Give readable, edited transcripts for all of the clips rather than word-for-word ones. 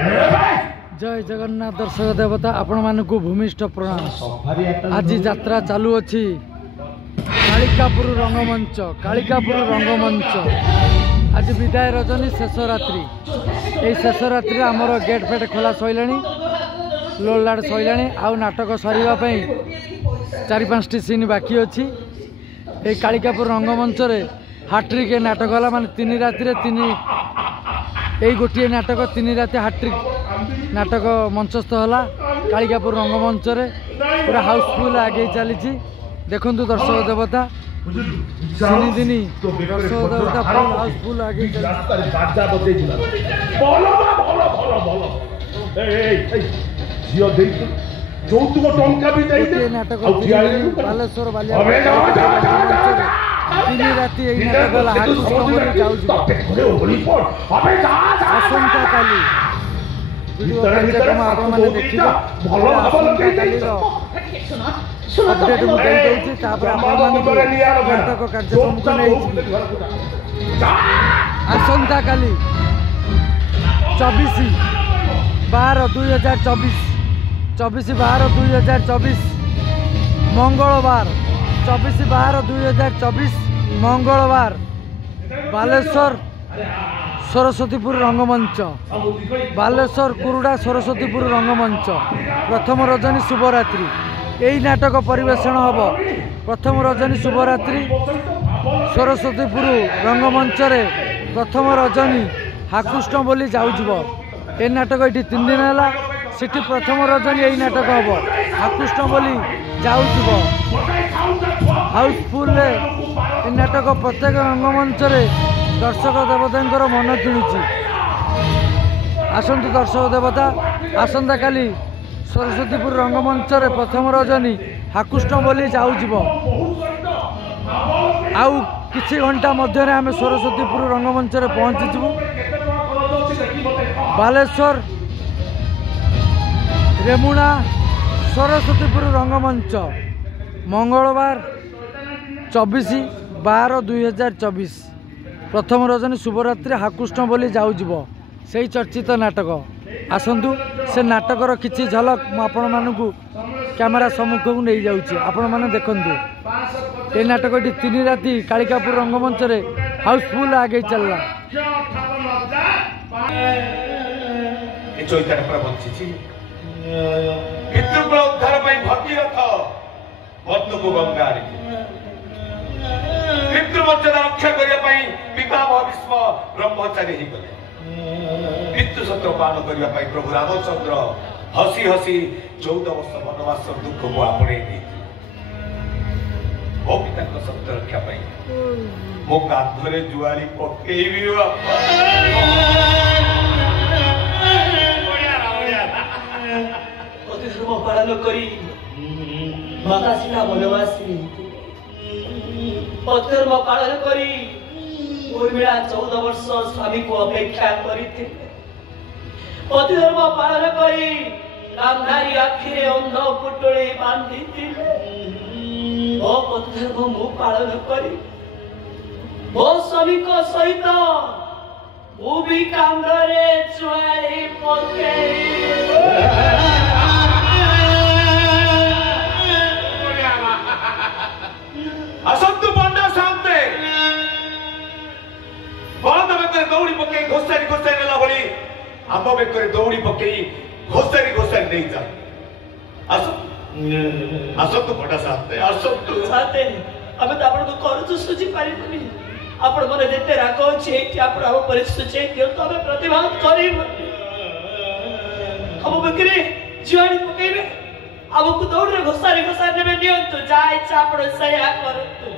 जय जगन्नाथ दर्शक देवता आपण मानक भूमिष्ठ प्रणाम। आज यात्रा चालू अच्छी कालिकापुर रंगमंच आज विदाय रजनी शेष रात्रि। यही शेष रात्रि आमर गेट फेट खोला सैला लोड सैला आउ नाटक सरीवाई 4-5टी सीन बाकी अच्छी। ये कालिकापुर रंगमंच हाट्रिक नाटक है माने 3 राति यही गोटे नाटक 3 राति हाट्रिक नाटक मंचस्थ है कालिकापुर रंगमंच पूरा हाउसफुल आगे चली। देखु दर्शक देवता 3 दिन दर्शक देवता फुल हाउसफुल आगे नाटक बालेश्वर बालिया 3 राति यही आसंता काली वीडियो कार्यक्रम आपण माने देखिबे अपडेट मु दे दउची तापर आपण माने नाटक कार्यक्रम को नै आसंता काली 24/12/2024 मंगलवार 24/12/2024 मंगलवार बालेश्वर सरस्वतीपुर रंगमंच बालेश्वर कुरुडा सरस्वतीपुर रंगमंच प्रथम रजनी शुभरात्रि यही नाटक परिवेषण हम। प्रथम रजनी शुभरात्रि सरस्वतीपुर रंगमंच प्रथम रजनी हाकृष्ण बोली जाऊब ये नाटक ये 3 दिन है सिटी प्रथम रजनी यही नाटक हम हाकृष्ण बोली जाऊब हाउसफुल ये नाटक प्रत्येक रंगमंच दर्शक देवता मन किणुची। आसतु दर्शक देवता आसंता काली सरस्वतीपुर रंगमंच प्रथम रजनी हाकृष्ण बोली जाऊब आउ किछि घंटा मध्य आम सरस्वतीपुर रंगमंच पहुँचीजु। बालेश्वर रेमुणा सरस्वतीपुर रंगमंच मंगलवार 24/12/2024 प्रथम रजनी शुभरात्रि हाकृष्ण बोली जाऊब से चर्चित नाटक। आसतु से नाटकर किछि झलक आपण मानकु कैमेरा सम्मुख को नहीं जाऊँ आपण मैंने देखु ये नाटक ये 3 राति कालिकापुर रंगमंच हाउसफुल आगे चलला। पितृमर्यादा रक्षा करने विवाह भविष्य ब्रह्मचारी ही गले। मृत्यु सत्र पालन करने प्रभु रामचंद्र हसी हसी 14 वर्ष वनवास दुख को आपणे मो पिता सत्य रक्षा मो कांधरे जुआरी पकेबी धर्म पालन करी माता सीता वनवासी धर्म पालन करी उर्मिला 14 वर्ष स्वामी को अपेक्षा करते धर्म पालन करी कामधारी आखिरे अंध पुटुली बांधी धर्म मु पालन करी मो स्वामी को सहित मु भी कांधरे जुआरी पकेई असंतु पंडा सामने बलद बेकर दौड़ी पकई घोसारी नेला भली आम बेकर दौड़ी पकई घोसारी नहीं जा असंतु पंडा सामने असंतु साथे हमें तो आपन को करू सुझी पारिबनी आपण मन जेते राग अछि कि आपण हम परिस्थिति दियो तो हमें प्रतिवाद करिब हम बेकरी जुआड़ी पकईबे हमको दौड़ घोसारी ने नियंतु जाए चापड़ सया करतु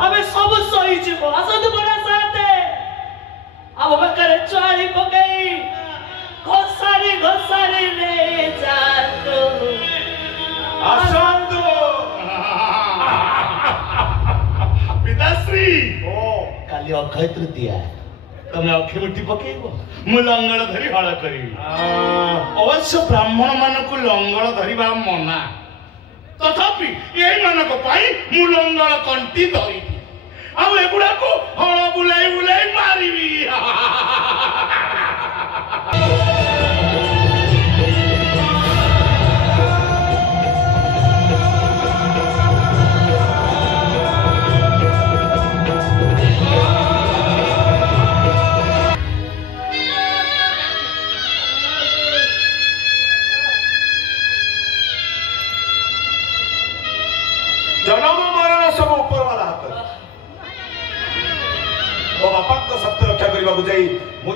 हमें सब सही जीवो असद बड़ा साथे अब बकर चाली पकई घोसारी ले जातो असंतु पिताश्री ओ काली अक्षय तृतीया तमे अक्षय मुठी पकेइबो मु लंगड़ धरी हळ करी अवश्य ब्राह्मण मानकु लंगड़ धरिबा मना तथापि एई मानक पाई मु लंगड़ कंटी धरी आ एगुडा को हळ बुलाई मारिबी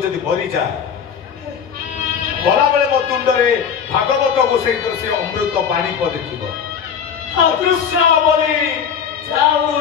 जदि मरी जाए गला बेले मो तुंडरे भागवत गोसाई से अमृत पानी पदे थी कृष्ण बोली जाऊ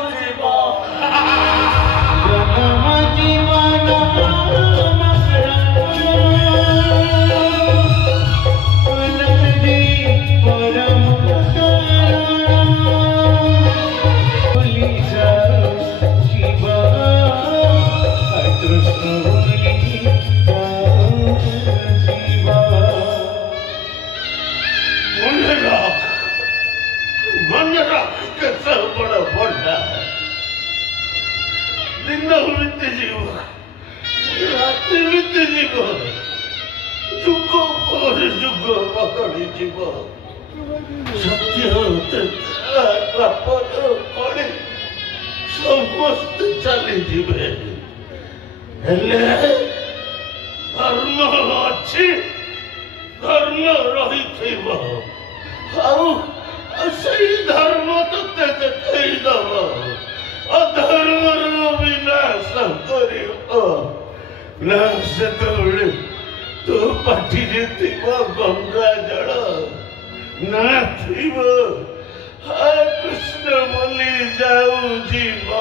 समस्त चली जीवे धर्म अच्छी धर्म रही सही धर्म तो देखईदब अधर्म विनाश कर तू पाठी गंगा जल ना थीब कृष्ण बोली जाऊ जीव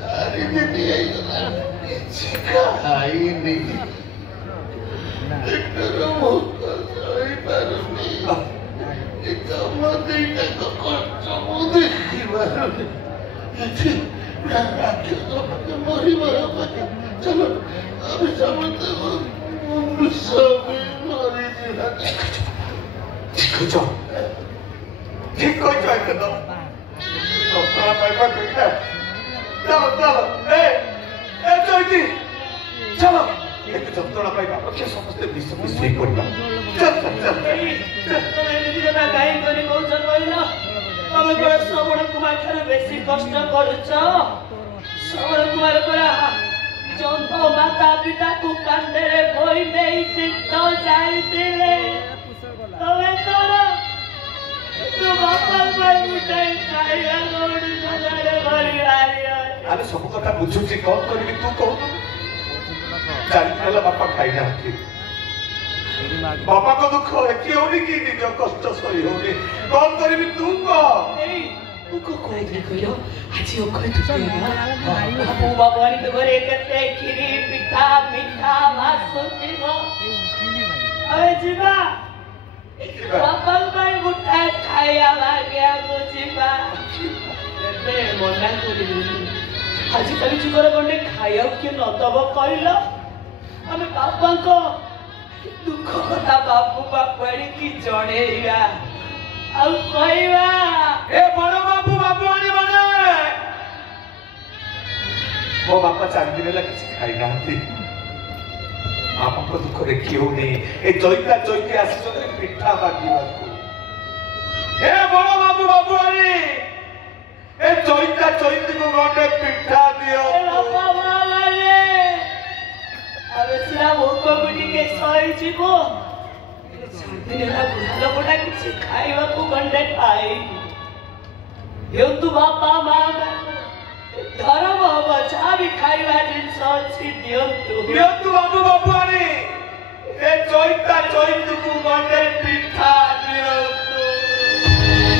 सारी दिन खाईनी चलो अभी ठीक हो जाए एकदम डॉक्टर पाइबा कहिला चलो चलो ए जोइती चलो एक डॉक्टर पाइबा ओके समस्त विश्व करबा चल चल चल ତମେ ଏମିତି କଥା କାହିଁ କରି କହୁଛ କହିଲ ତମେ ପରା ଶ୍ରବଣ କୁମାର ଠାରୁ ବେଶୀ କଷ୍ଟ କରୁଛ ଶ୍ରବଣ କୁମାର ପରା ଜନ୍ମ ମାତା ପିତାକୁ କାନ୍ଧରେ ବୋହି ନେଇ ତୀର୍ଥ ଯାଇଥିଲେ ତମେ କର ତୁ ବାପା ପାଇଁ ଗୋଟାଏ ଖାଇବା ଲୋଡ଼ି ଗଲାରେ ଭରି ହାରିଆ आले सब कथा बुझुची कौन करबी तू कौन चारि पहला बापा खाई नाथी बापा को दुख है क्यों नहीं की निज कष्ट सही होनी कौन करबी तू को ए तू को कोई नहीं कहियो आज ओ कोई तू बाबू बाबानी तो घरे केते खीरी पिठा मिठा वासुती हो अरे जीवा बापा भाई मुठा खाया भाग्या को जीवा ते मना करी आज कल जुगर गंडे खाया के न दब कहल आम बापा को दुख कथा बापू बापाड़ी की जणेइबा आ कहवा ए बड़ बाबू बाबू आनी बने मो बापा चारि दिन ला किसी खाई नाथी बापा को दुख देखियो नहीं ए जइता जइते आसी जने पिठा मागिबा को ए बड़ बाबू बाबू आनी ए जइता जइते को गंडे पिठा दियो बाबा बाबा रे अबे सिरा भोको गुटी के सही जीवो छाती नेला बुझाला बडा किछि खाइबा को गंडे खाई यो तू बापा मामा धर्म बचा भी खाइबा दिन सोची दियो तू बाबू बाबू आनी ए जइता जइते को गंडे